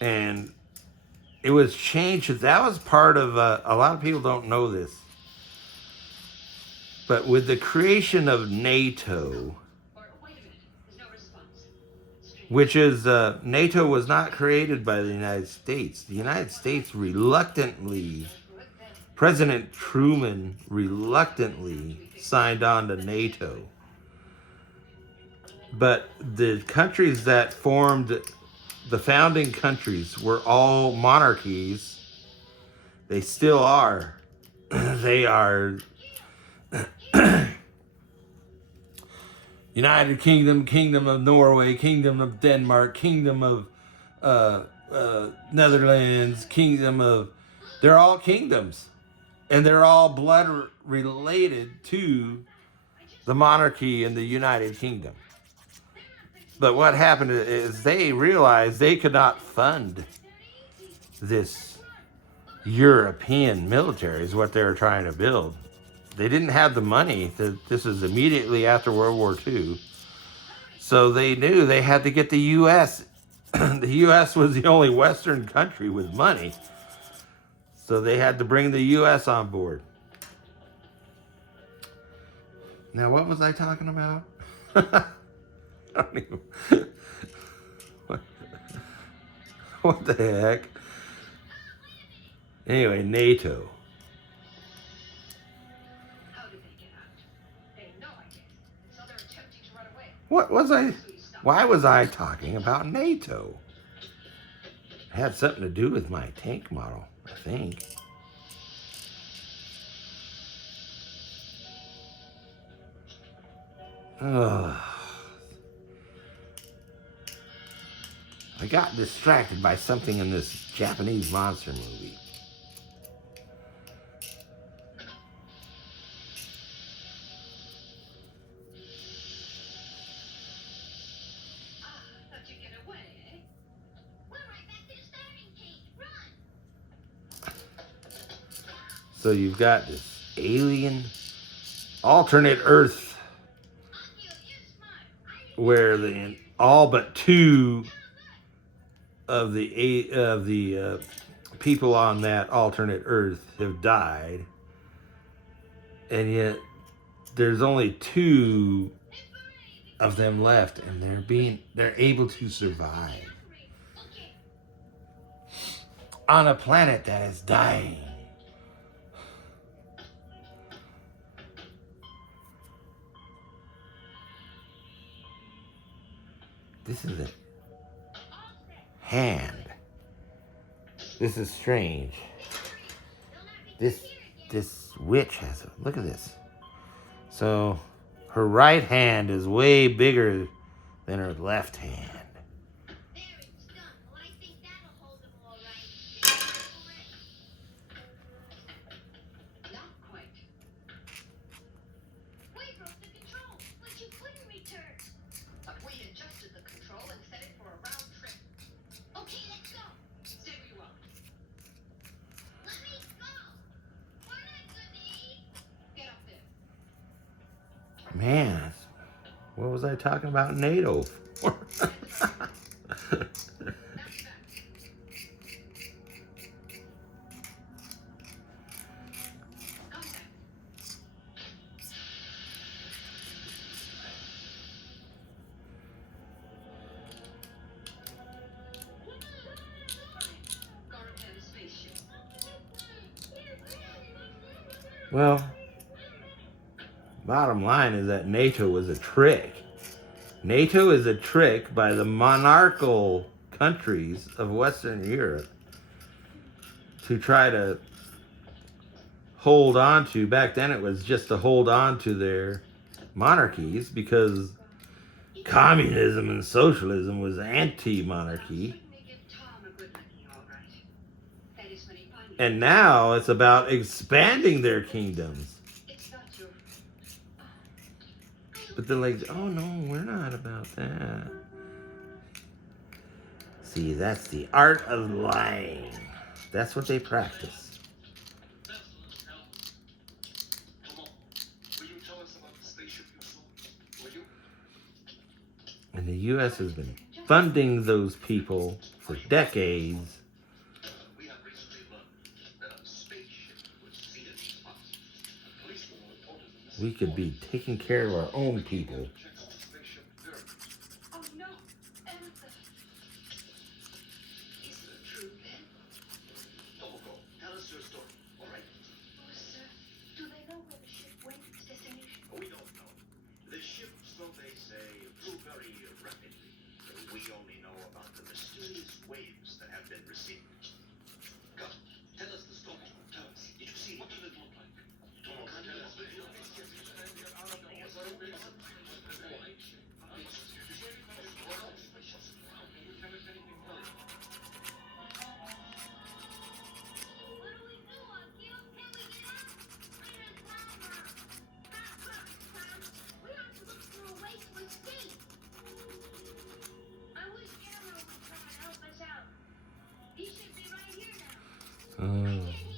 And it was changed. That was part of, a lot of people don't know this, but with the creation of NATO, which is, NATO was not created by the United States. The United States reluctantly, President Truman reluctantly signed on to NATO. But the countries that formed the founding countries were all monarchies. They still are. They are United Kingdom, Kingdom of Norway, Kingdom of Denmark, Kingdom of Netherlands, Kingdom of... They're all kingdoms. And they're all blood related to the monarchy in the United Kingdom. But what happened is they realized they could not fund this European military is what they were trying to build. They didn't have the money. This is immediately after World War II. So they knew they had to get the U.S. The U.S. was the only Western country with money. So they had to bring the U.S. on board. Now, what was I talking about? I don't even... What the heck? Anyway, NATO. What was I... Why was I talking about NATO? It had something to do with my tank model, I think. Ugh. I got distracted by something in this Japanese monster movie. So you've got this alien alternate Earth where all but two of the people on that alternate Earth have died, and yet there's only two of them left, and they're able to survive on a planet that is dying. This is a hand. This is strange. This witch has a... Look at this. So her right hand is way bigger than her left hand. Man, what was I talking about NATO for? Well, bottom line is that NATO was a trick. NATO is a trick by the monarchical countries of Western Europe to try to hold on to, back then it was just to hold on to their monarchies, because communism and socialism was anti-monarchy. And now it's about expanding their kingdoms. But they're like, oh no, we're not about that. See, that's the art of lying. That's what they practice. And the U.S. has been funding those people for decades, we could be taking care of our own people.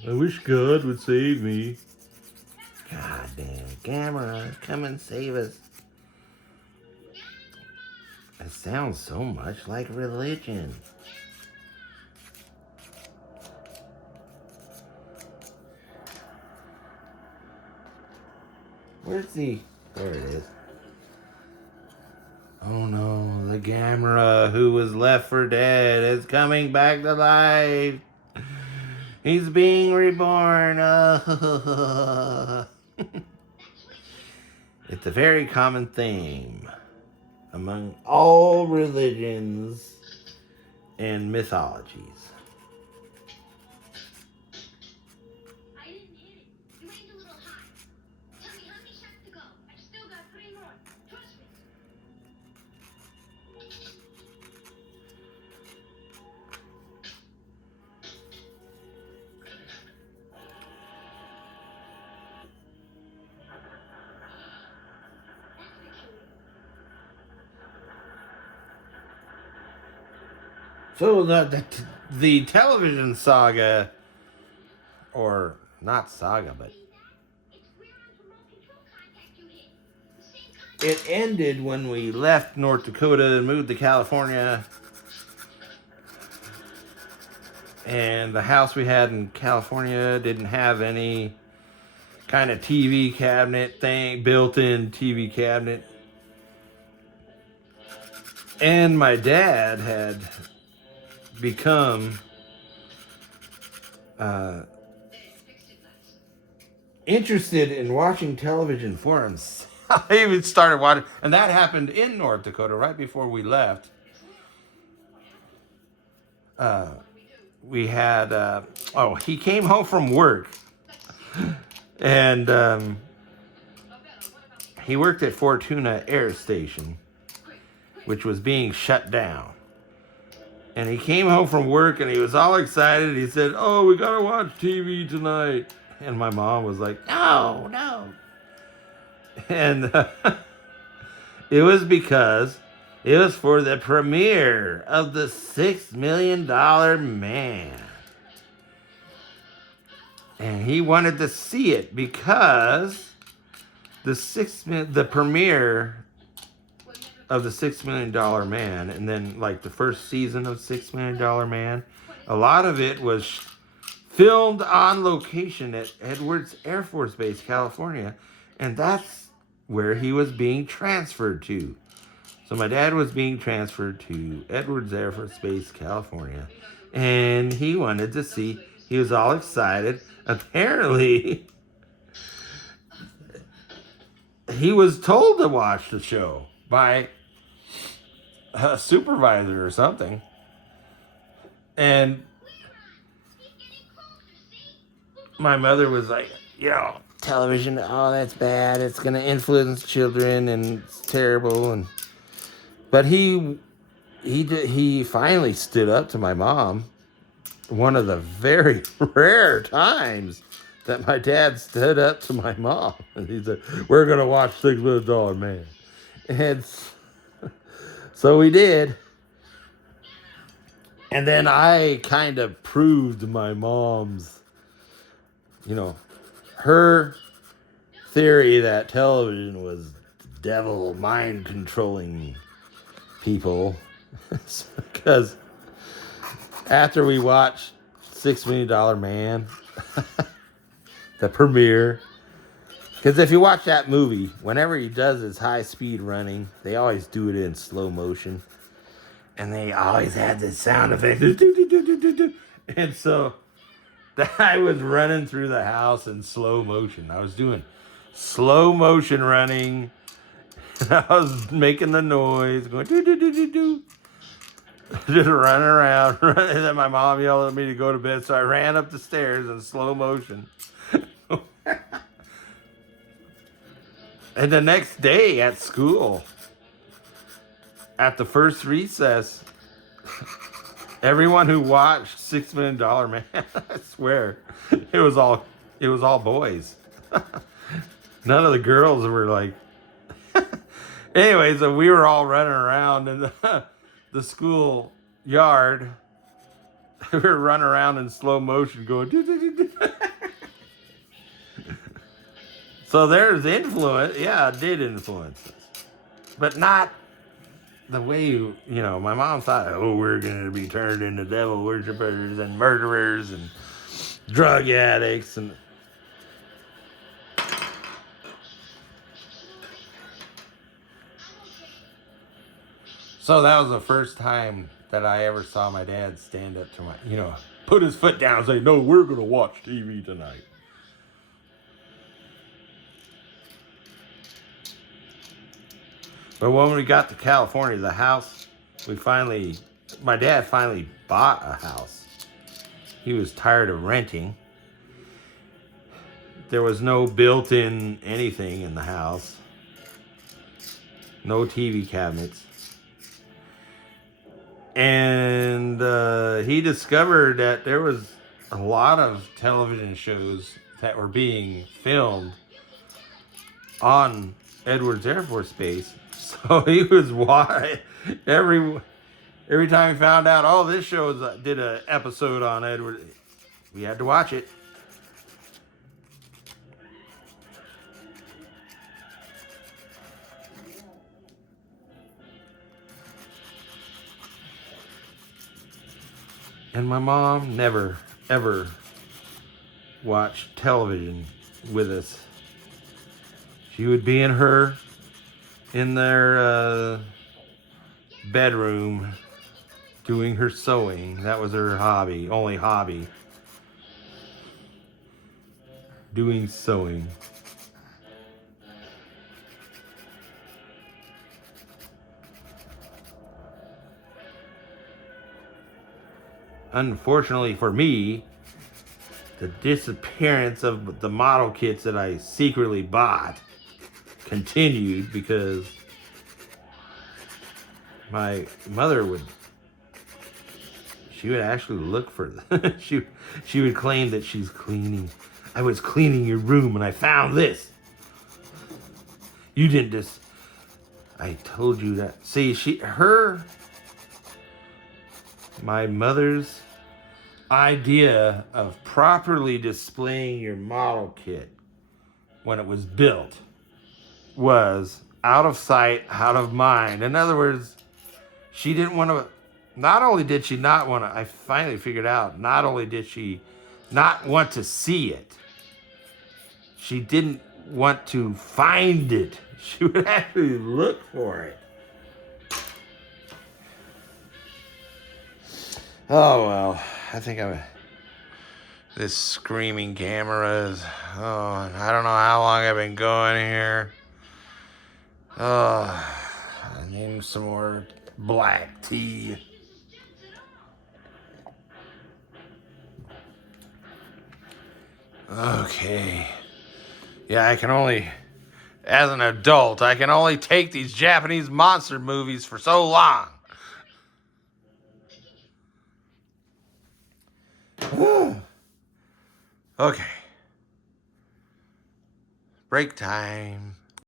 I wish God would save me. God damn, Gamera, come and save us. It sounds so much like religion. Where's he? There it is. Oh no, the Gamera who was left for dead is coming back to life. He's being reborn. It's a very common theme among all religions and mythologies. I didn't hit it. You aimed a little high. Tell me how many shots to go. I've still got 3 more. Trust me. So the television saga, or not saga, but it ended when we left North Dakota and moved to California. And the house we had in California didn't have any kind of TV cabinet thing, built-in TV cabinet. And my dad had become interested in watching television for himself. He even started watching, and that happened in North Dakota right before we left. We had, he came home from work, and he worked at Fortuna Air Station, which was being shut down. And he came home from work and he was all excited. He said, "Oh, we gotta watch TV tonight." And my mom was like, "No." And it was because it was for the premiere of the $6 Million Man. And he wanted to see it because the premiere of the $6 Million Man, and then like the first season of $6 Million Man, a lot of it was filmed on location at Edwards Air Force Base, California, and that's where he was being transferred to. So my dad was being transferred to Edwards Air Force Base, California, and he wanted to see. He was all excited. Apparently, he was told to watch the show by a supervisor or something. And my mother was like, television, oh, that's bad. It's going to influence children and it's terrible. But he finally stood up to my mom. One of the very rare times that my dad stood up to my mom. And he said, "We're going to watch $6 Million Man." And so we did. And then I kind of proved my mom's, her theory that television was devil mind controlling people. Because after we watched $6 Million Man, the premiere, because if you watch that movie, whenever he does his high speed running, they always do it in slow motion. And they always had this sound effect. And so I was running through the house in slow motion. I was doing slow motion running. And I was making the noise, going do do do do do. Just running around. And then my mom yelled at me to go to bed. So I ran up the stairs in slow motion. And the next day at school, at the first recess, everyone who watched $6 Million Man, I swear, it was all boys. None of the girls were like. Anyway, so we were all running around in the school yard. We were running around in slow motion, going. Doo, doo, doo, doo. So there's influence. Yeah, it did influence us, but not the way, my mom thought, oh, we're going to be turned into devil worshippers and murderers and drug addicts. And so that was the first time that I ever saw my dad stand up to put his foot down and say, no, we're going to watch TV tonight. But when we got to California, the house, my dad finally bought a house. He was tired of renting. There was no built-in anything in the house. No TV cabinets. And he discovered that there was a lot of television shows that were being filmed on Edwards Air Force Base. So he was every time he found out, oh, this show did an episode on Edward, we had to watch it. And my mom never, ever watched television with us. She would be in their bedroom doing her sewing. That was her only hobby. Doing sewing. Unfortunately for me, the disappearance of the model kits that I secretly bought continued because my mother would actually look for them. she would claim that she's cleaning. I was cleaning your room and I found this. You didn't just. I told you that. See, my mother's idea of properly displaying your model kit when it was built was out of sight, out of mind. In other words, she didn't want to, not only did she not want to, I finally figured out, not only did she not want to see it, she didn't want to find it. She would actually look for it. Oh, well, I think this screaming camera is, I don't know how long I've been going here. I need some more black tea. Okay. Yeah, as an adult, I can only take these Japanese monster movies for so long. Okay. Break time.